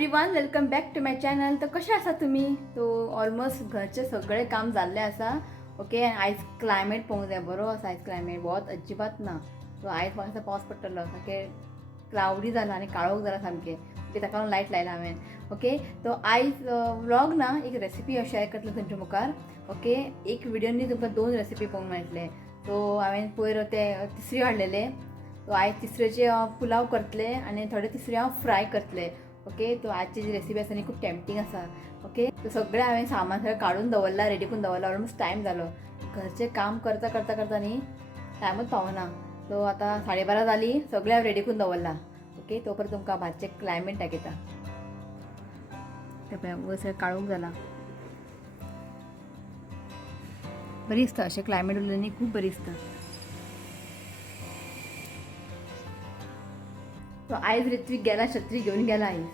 Everyone, welcome back to my channel. तर कशें आसा तुमी? तो ऑलमोस्ट घरचे सगळे काम जाल्ले आसा. ओके, आयज क्लायमेट पळोवंक जाय. बरो आसा आयज क्लायमेट, वोत अजिबात ना. सो आयज मातसो पावस पडटलो. सारकें क्लाउडी जाला आनी काळोख जाला सामकें. ओके, ताका लागून लायट लायला हांवें. ओके, तो आयज व्लॉग ना, एक रेसिपी हांव शेअर करतलें तुमच्या मुखार. ओके, एक व्हिडियोनी तुमकां 2 रेसिपी पळोवंक मेळटले. सो हांवें पयर ते तिसरी हाडलेले. सो आयज तिसऱ्याचे पुलाव करतले आनी थोडे तिसरे हांव फ्राय करतले. ओके, तो आजची जी रेसिपी आसा न्ही खूब टेम्पटींग आसा. ओके, तो सगळें हांवें सामान सगळें काडून दवरला, रेडी करून दवरला. ऑलमोस्ट टायम जालो. घरचें काम करता करता करता न्ही टायमूच पावना. सो आतां 12:30 जाली, सगळें हांवें रेडी करून दवरला. ओके, तो पर्यंत तुमकां भाजचें क्लायमेट दाखयता. ते पळय वयर सगळें काळोख जाला. बरी दिसता अशें क्लायमेट उरलें न्ही, खूब बरी दिसता. तो आयज ऋत्वीक गेला, छत्री घेवन गेला आयज.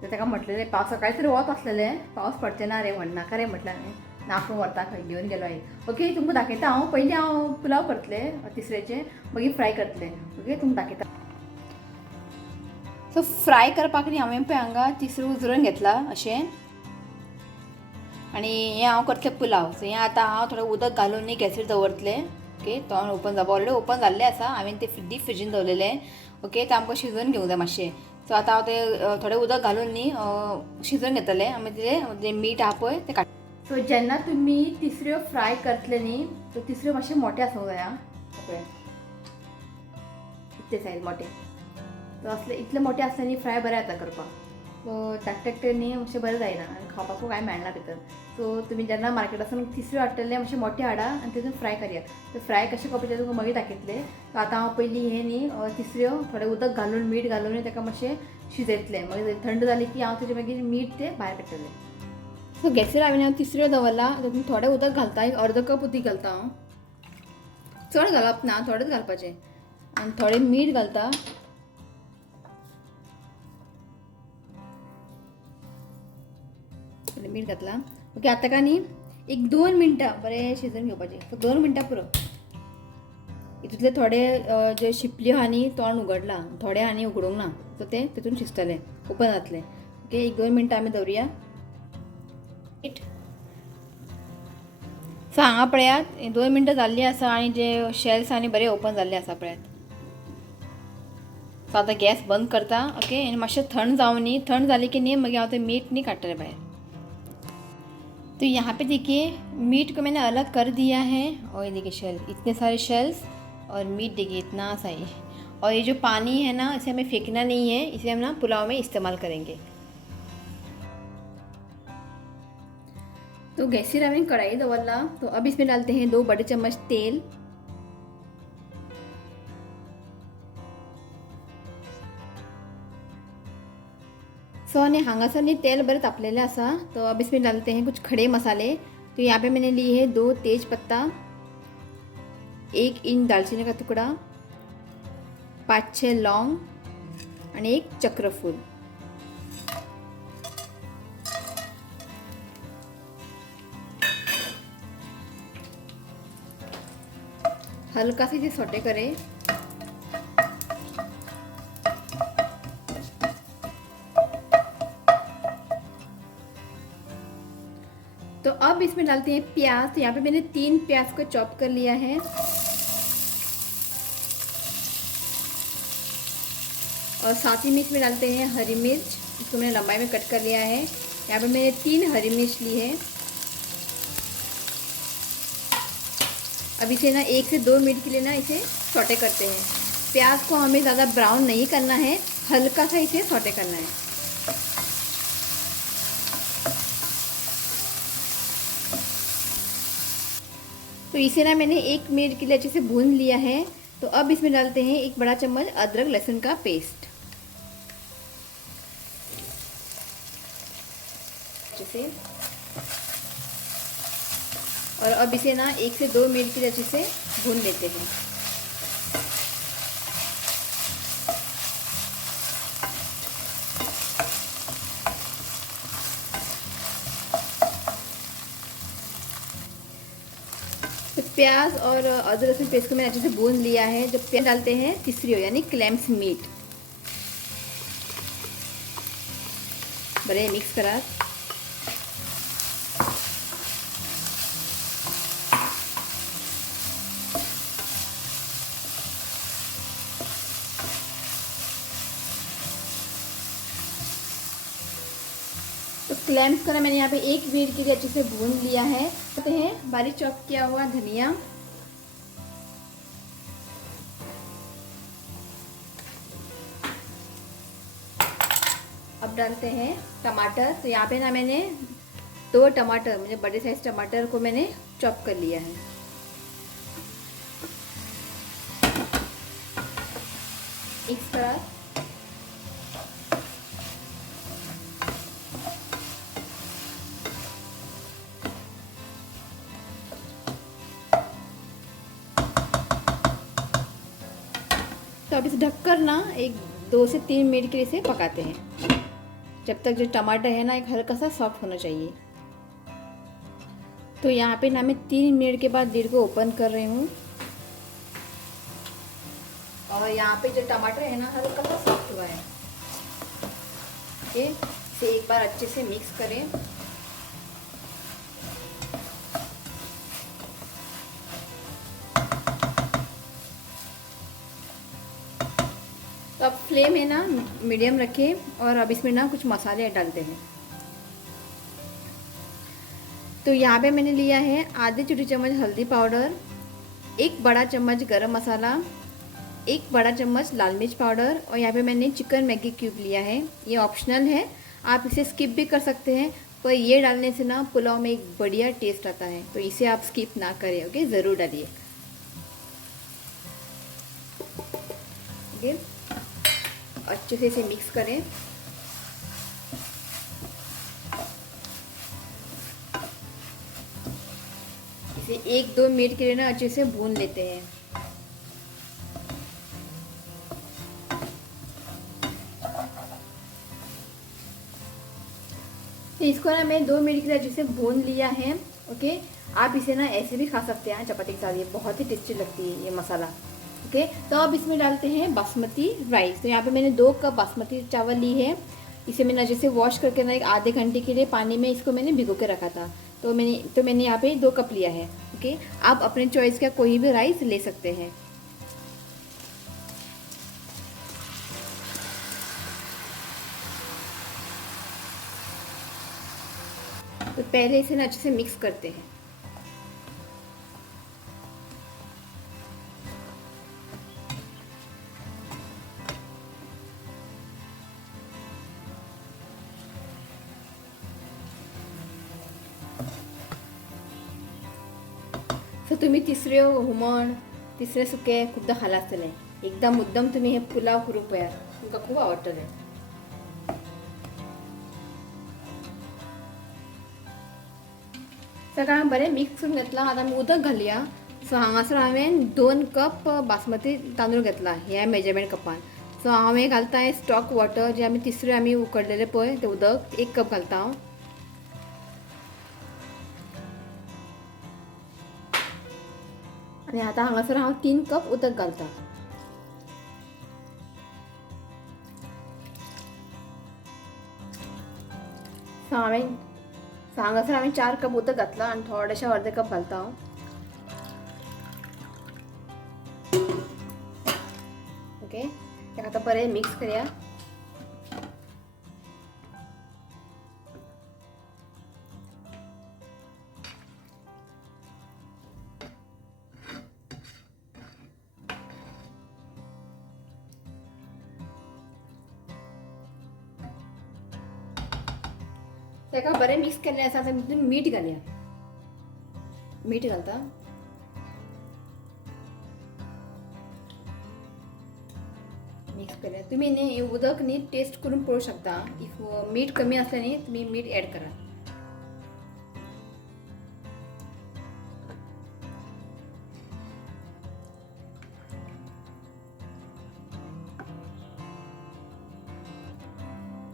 तर ताका म्हटलेलें पावस सकाळी तरी वत आसलेलें, पावस पडचें ना रे, व्हरनाका रे म्हटलें हांवें. नाका व्हरता खंय, घेवन गेलो आयज. ओके, तुमकां दाखयता हांव. पयलीं हांव पुलाव करतले तिसऱ्याचे, मागीर फ्राय करतले. ओके, तुमकां दाखयता. सो फ्राय करपाक न्ही हांवें पळय हांगा तिसरो उजरोवन घेतला अशें. आनी हें हांव करतलें पुलाव. सो हें आतां हांव थोडें उदक घालून न्ही गॅसीर दवरतलें. ओके, तोंड ओपन जावपा ऑलरेडी ओपन जाल्लें आसा. हांवें तें डीप फ्रिजीन दवरलेलें. ओके, तें आमकां शिजोवन घेवंक जाय मातशें. सो आतां हांव तें थोडें उदक घालून न्ही शिजोवन घेतलें आनी तें मीठ आहा पळय तें काड. सो जेन्ना तुमी तिसऱ्यो फ्राय करतले न्ही, सो तिसऱ्यो मातशे मोटे आसूंक जाय. ओके, इतले सायज मोटे. सो असले इतले मोटे आसले न्ही फ्राय बरें जाता करपाक. सो धाकटे न्ही मातशें बरें जायना आनी खावपाकूय कांय मेळना भितर. सो तुमी जेन्ना मार्केटासून तिसऱ्यो हाडटले मातशे मोटे हाडा आनी तितून फ्राय करया. तर फ्राय कशें करपाचें तुमकां मागीर दाखयतलें. सो आतां हांव पयलीं हें न्ही तिसऱ्यो थोडें उदक घालून मीठ घालून ताका मातशें शिजयतलें. मागीर थंड जाली की हांव तेजे मागीर मीठ तें भायर काडटलें. सो गॅसीर हांवें तिसऱ्यो दवरला. तातूंत थोडें उदक घालता, एक अर्द कप उदीक घालता हांव. चड घालप ना, थोडेंच घालपाचें. आनी थोडें मीठ घालता. मीठ घातला. ओके, आतां काय न्ही एक 2 मिनटां बरें शिजोवन घेवपाचें. सो 2 मिनटां पुरो. हितूंतले थोडे जे शिपल्यो आहा न्ही तोंड उगडलां, थोडे आनी उगडूंक ना. सो तें तितून शिजतलें, ओपन जातलें. ओके, एक 2 मिनटां आमी दवरया. सो हांगा पळयात 2 मिनटां जाल्लीं आसा आनी जे शेल्स आनी बरे ओपन जाल्ले आसा पळयात. सो आतां गॅस बंद करता. ओके, आनी मातशें थंड जावन न्ही, थंड जाली की न्ही मागीर हांव तें मीठ न्ही काडटलें भायर. तो यहाँ पे देखिए मीट को मैंने अलग कर दिया है. और ये देखिए शेल, इतने सारे शेल्स और मीट देखिए इतना सा ही. और ये जो पानी है ना इसे हमें फेंकना नहीं है, इसे हम ना पुलाव में इस्तेमाल करेंगे. तो गैसीर हमें कढ़ाई दवरला. तो अब इसमें डालते हैं 2 बड़े चम्मच तेल. सो ने हांगासर नी तेल बरे तापलेले आसा. तो अब इसमें डालते हैं कुछ खड़े मसाले. तो यहाँ पे मैंने ली है 2 तेज पत्ता, 1 इंच दालचीनी का टुकड़ा, 5-6 लौंग आणि 1 चक्रफूल. हल्का सा इसे सौटे करें. तो अब इसमें डालते हैं प्याज. तो यहाँ पे मैंने 3 प्याज को चॉप कर लिया है. और साथ ही में इसमें डालते हैं हरी मिर्च. इसको मैंने लंबाई में कट कर लिया है. यहाँ पे मैंने 3 हरी मिर्च ली है. अब इसे ना 1 से 2 मिनट के लिए ना इसे सौटे करते हैं. प्याज को हमें ज़्यादा ब्राउन नहीं करना है, हल्का सा इसे सौटे करना है. तो इसे ना मैंने 1 मिनट के लिए अच्छे से भून लिया है. तो अब इसमें डालते हैं 1 बड़ा चम्मच अदरक लहसुन का पेस्ट. अच्छे से. और अब इसे ना 1 से 2 मिनट के लिए अच्छे से भून लेते हैं. तो प्याज और अदरक लहसुन पेस्ट को मैंने अच्छे से भून लिया है. जब प्याज डालते हैं तीसरी हो यानी क्लैम्स मीट. बरें मिक्स करात. तो क्लैम्स को ना मैंने यहाँ पे 1 मिनट के लिए अच्छे से भून लिया है. तो हैं बारीक चॉप किया हुआ धनिया, अब डालते हैं टमाटर. तो यहाँ पे ना मैंने 2 टमाटर, मुझे बड़े साइज टमाटर को मैंने चॉप कर लिया है. मिक्स करा. तो अब इसे ढककर ना 2 से 3 मिनट के लिए इसे पकाते हैं, जब तक जो टमाटर है ना एक हल्का सा सॉफ्ट होना चाहिए. तो यहाँ पे ना मैं 3 मिनट के बाद लीड को ओपन कर रही हूँ, और यहाँ पे जो टमाटर है ना हल्का सा सॉफ्ट हुआ है. ओके, इसे एक बार अच्छे से मिक्स करें. तो अब फ्लेम है ना मीडियम रखें, और अब इसमें ना कुछ मसाले डालते हैं. तो यहाँ पे मैंने लिया है आधे छोटी चम्मच हल्दी पाउडर, 1 बड़ा चम्मच गरम मसाला, 1 बड़ा चम्मच लाल मिर्च पाउडर, और यहाँ पे मैंने चिकन मैगी क्यूब लिया है. ये ऑप्शनल है, आप इसे स्किप भी कर सकते हैं, पर ये डालने से ना पुलाव में एक बढ़िया टेस्ट आता है, तो इसे आप स्किप ना करें. ओके, ज़रूर डालिए. ओके, अच्छे से इसे मिक्स करें. इसे 1-2 मिनट के लिए ना अच्छे से भून लेते हैं. तो इसको ना मैं 2 मिनट के लिए अच्छे से भून लिया है. ओके, आप इसे ना ऐसे भी खा सकते हैं चपाती के साथ, ये बहुत ही टेस्टी लगती है ये मसाला. ओके, तो अब इसमें डालते हैं बासमती राइस. तो यहाँ पे मैंने 2 कप बासमती चावल ली है. इसे मैंने अच्छे से वॉश करके ना एक आधे घंटे के लिए पानी में इसको मैंने भिगो के रखा था. तो मैंने यहाँ पे 2 कप लिया है. ओके, आप अपने चॉइस का कोई भी राइस ले सकते हैं. तो पहले इसे ना अच्छे से मिक्स करते हैं. सो तुम्ही तिसरे हुमण, तिसरे सुके खूपदा खाला आसतलें. एकदा मुद्दम तुम्ही हे पुलाव करून पळयात, तुमकां खूब आवडटलें. सगळ्यांक बरें मिक्स करून घेतलां. आतां आमी उदक घालया. सो हांगासर हांवें 2 कप बासमती तांदूळ घेतला ह्या मेजरमेंट कपान. सो हांवें घालता हें स्टॉक वॉटर, जे आमी तिसरे आमी उकडलेलें पळय तें उदक 1 कप घालता हांव. आनी आतां हांगासर हांव 3 कप उदक घालता. सो हांगासर हांवें 4 कप उदक घातलां, आनी थोडेशें अर्दे कप घालता हांव. ओके, तेका आतां बरें मिक्स करया. तेका बरें मिक्स केल्लें आसा. आतां तितून मीठ घालया. मीठ घालता. मिक्स करूया. तुम्ही न्ही उदक न्ही टेस्ट करून पळोवंक शकता. इफ मीठ कमी असलें न्ही तुम्ही मीठ ॲड करा.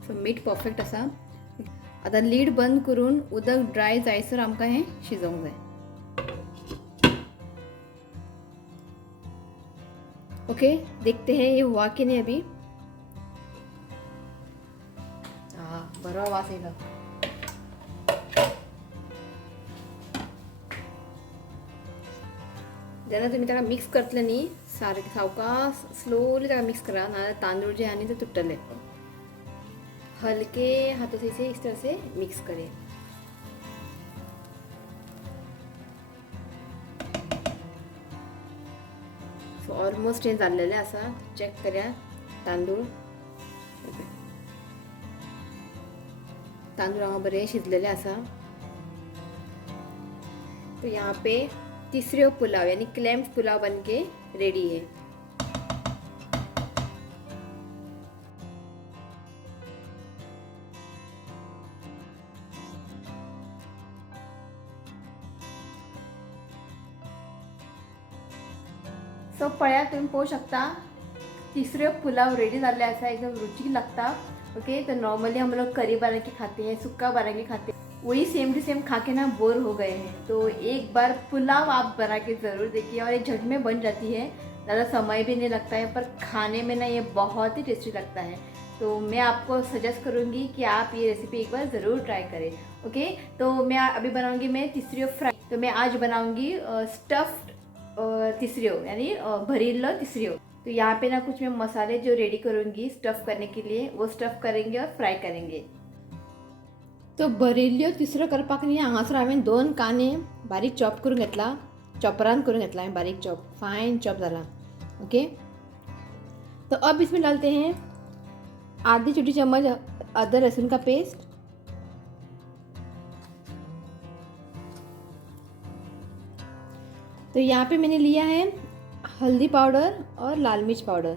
सो मीठ परफेक्ट आसा. आता लीड बंद करून उदक ड्राय जायसर आमकां हें शिजोवंक जाय. ओके, देखते हैं ये हुआ कि नहीं अभी. हाँ, बरो वास येयलो. जेन्ना तुमी ताका मिक्स करतले न्ही सारकें सावकाश स्लोली ताका मिक्स करा, नाजाल्यार तांदूळ जे आहा न्ही ते तुटतले. हल्के हाथों से इस तरह से मिक्स करें. सो ऑलमोस्ट हे जाल्लेले आसा. चेक करा तांदूळ. तांदूळ हांगा बरे शिजलेले आसा. तो यहाँ पे तीसरे पुलाव यानी क्लैम्स पुलाव बनके रेडी है. सो पळयात तुम्ही पळोवंक शकता तिसरे पुलाव रेडी जाल्ले आसा. एकदम रुचीक लागता. ओके, तो नॉर्मली हम लोग करी बना के खाते हैं, सूखा बना के खाते हैं, वही सेम टू सेम खा के ना बोर हो गए हैं. तो एक बार पुलाव आप बना के ज़रूर देखिए और ये झट में बन जाती है, ज़्यादा समय भी नहीं लगता है, पर खाने में ना ये बहुत ही टेस्टी लगता है. तो मैं आपको सजेस्ट करूँगी कि आप ये रेसिपी एक बार ज़रूर ट्राई करें. ओके, तो मैं अभी बनाऊँगी मैं तिसऱ्यो फ्राई. तो मैं आज बनाऊँगी स्टफ्ड तिसऱ्यो यानी भरीलो तिसऱ्यो. तो यहाँ पे ना कुछ मैं मसाले जो रेडी करूँगी स्टफ़ करने के लिए वो स्टफ़ करेंगे और फ्राय करेंगे. तो भरिल्ल्यो तिसऱ्यो करपाक न्ही हांगासर हांवें 2 कांदे बारीक चॉप करून घेतला. चॉपरान करून घेतला हांवें बारीक चॉप, फाइन चॉप जाला. ओके, तो अब इसमें डालते हैं आधी छोटी चम्मच अदरक लहसुन का पेस्ट. तो यहाँ पे मैंने लिया है हल्दी पाउडर और लाल मिर्च पाउडर.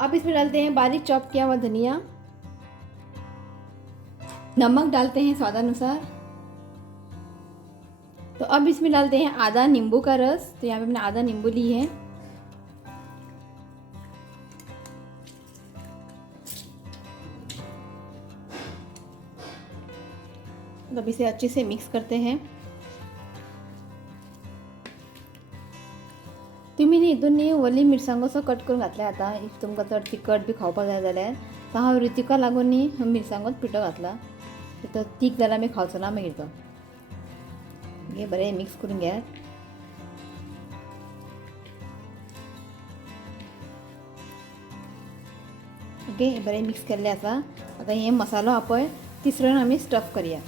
अब इसमें डालते हैं बारीक चॉप किया हुआ धनिया. नमक डालते हैं स्वादानुसार. तो अब इसमें डालते हैं आधा नींबू का रस. तो यहाँ पे मैंने आधा नींबू ली है. अब इसे अच्छे से मिक्स करते हैं. तुम्ही न्ही हितून न्ही वली मिरसांगो असो कट करून घातल्या आता. इफ तुमकां चड तिखट बी खावपाक जाय जाल्यार. तर हांव रितिका लागून न्ही मिरसांगोच पिठो घातला. तो तीख जाल्यार आमी खावचो ना मागीर तो. हे बरें मिक्स करून घ्या. ओके, बरें मिक्स केल्लें आसा. आतां हे मसालो हा पळय तिसऱ्यान आमी स्टफ करया.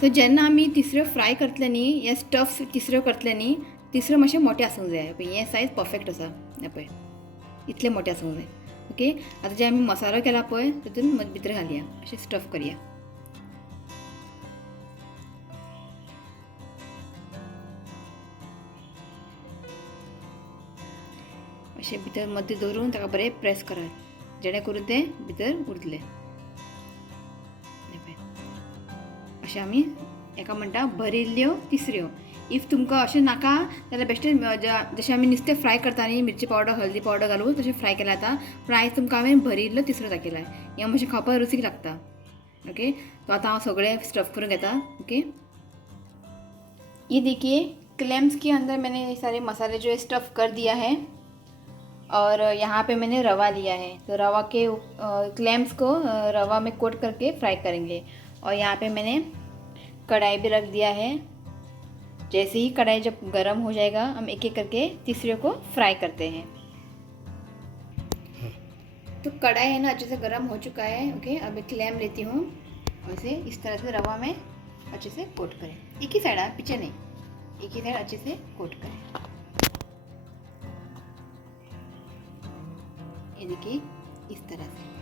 सो जेन्ना आमी तिसऱ्यो फ्राय करतले न्ही या स्टफ तिसऱ्यो करतले न्ही तिसऱ्यो मातशे मोठे आसूंक जाय. पळय हे सायज परफेक्ट आसा. हे पळय इतले मोठे आसूंक जाय. ओके, आतां जे आमी मसालो केला पळय तितून भितर घालया. अशें स्टफ करया. अशें भितर मध्य दवरून ताका बरें प्रेस करात जेणे करून ते भितर उरतले. अशें आमी एका म्हणटा भरिल्ल्यो तिसऱ्यो. इफ तुमकां अशें नाका जाल्यार बेश्टे जशें आमी नुस्तें फ्राय करता न्ही मिरची पावडर हळदी पावडर घालून तशें फ्राय केलें आतां. पूण आयज तुमकां हांवें भरिल्लो तिसरो दाखयला. हें मातशें खावपाक रुचीक लागता. ओके, तो आतां हांव सगळें स्टफ करून घेता. ओके, ये देखिए क्लैम्स के अंदर मैंने सारे मसाले जो है स्टफ़ कर दिया है. और यहाँ पे मैंने रवा लिया है. तो रवा के क्लैम्स को रवा में कोट करके फ्राई करेंगे. और यहाँ पे मैंने कढ़ाई भी रख दिया है. जैसे ही कढ़ाई जब गर्म हो जाएगा हम एक एक करके तीसरे को फ्राई करते हैं. तो कढ़ाई है ना अच्छे से गर्म हो चुका है. ओके, अब एक क्लैम लेती हूँ और इसे इस तरह से रवा में अच्छे से कोट करें. एक ही साइड, पीछे नहीं, एक ही साइड अच्छे से कोट करें. ये देखिए इस तरह से.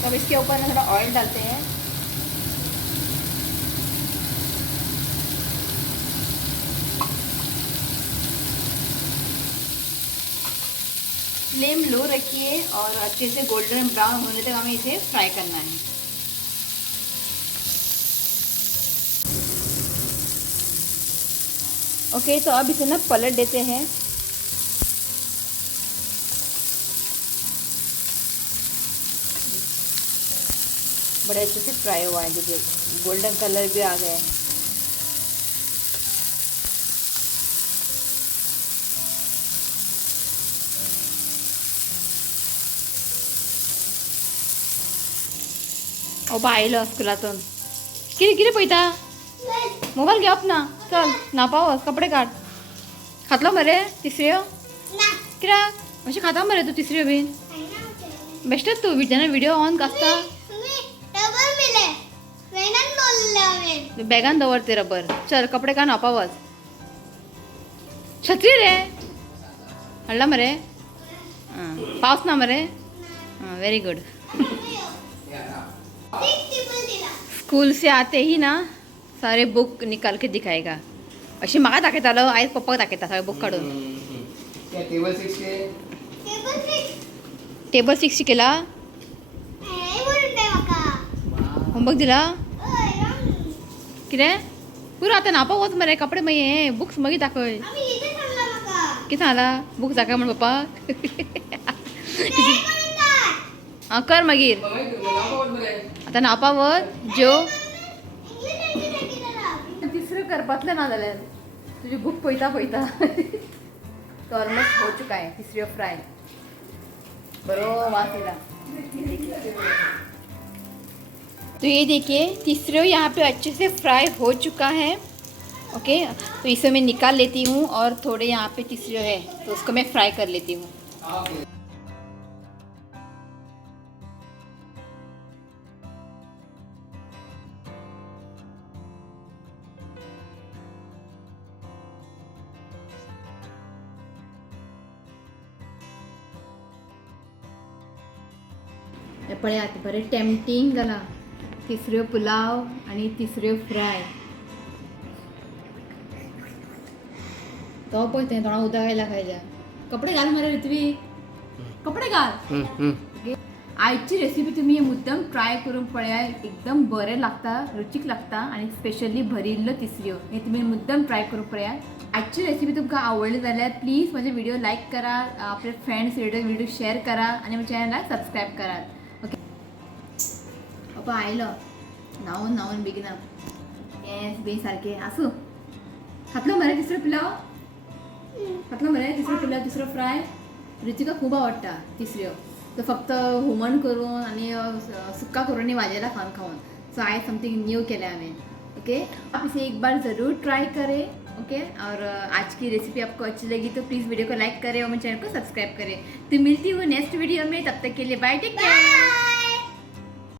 अब इसके ऊपर थोड़ा ऑयल डालते हैं. फ्लेम लो रखिए और अच्छे से गोल्डन ब्राउन होने तक हमें इसे फ्राई करना है. ओके, तो अब इसे ना पलट देते हैं। बड़े अच्छे से फ्राई हुआ है, देखिए गोल्डन कलर भी आ गया है। आयलो स्कूलातून किरे किरे पळयता मोबाईल घे अपना चल नापावस कपडे काड खातलो मरे तिसऱ्यो कित्याक अशें खाता मरे तूं तिसऱ्यो बीन बेश्टेच तूं जेन्ना व्हिडिओ ऑन आसता बॅगान दवर ते रबर चल कपडे काड नापावस छत्री रे हाडला मरे पावस ना मरे वेरी गुड स्कूल से आते ही ना सारे बुक निकाल के दिखाएगा अशी म्हाका दाखयतालो आयज पप्पाक दाखयता सगळे बुक काढून टेबल 6 केला होमवर्क दिला कितें पुरो आतां नापा वच मरे कपडे मागीर हे बुक्स मागीर दाखय कितें सांगला बुक्स दाखय म्हण पप्पाक हां कर मागीर आतां नापा वच ज्यो तिसऱ्यो करपातलें ना जाल्यार तुजी बुक पळयता पळयता तो ऑलमोस्ट हो चुका है तिसऱ्यो फ्राय बरो वास येला तो ये देखिए तिसऱ्यो यहाँ पे अच्छे से फ्राई हो चुका है ओके तो इसे मैं निकाल लेती हूँ और थोड़े यहाँ पे तिसऱ्यो है तो उसको मैं फ्राई कर लेती हूँ पळयात बरें टेम्पटींग जाला तिसऱ्यो पुलाव आणि तिसऱ्यो फ्राय तो पळय तें तोंडां उदक आयला खायल्या कपडे घाल मरे ऋत्वी कपडे घाल आयची रेसिपी तुम्ही मुद्दम ट्राय करून पळया एकदम बरें लागता रुचीक लागता आणि स्पेशली भरिल्ल्यो तिसऱ्यो हे तुम्ही मुद्दम ट्राय करून पळया आजची रेसिपी तुमकां आवडली जाल्यार प्लीज माझे व्हिडिओ लाईक करा आपले फ्रेंड्स व्हिडिओ शेअर करा आणि माझ्या चॅनलला सबस्क्राईब करा ओके पप्पा आयलो नावून बेगिना येस बी सारखे आसूं खातलो मरे तिसरो पुलाव खातलो मरे तिसरो पुलाव तिसरो फ्राय रुचिका खूब आवडटा तिसऱ्यो तो फक्त हुमण करून आणि सुक्का करून वाजेला खाऊन सो आई समथिंग न्यू किया हमें ओके आप इसे एक बार ज़रूर ट्राई करें ओके और आज की रेसिपी आपको अच्छी लगी तो प्लीज़ वीडियो को लाइक करें और मेरे चैनल को सब्सक्राइब करें तो मिलती हूँ नेक्स्ट वीडियो में तब तक के लिए बाय टेक केयर।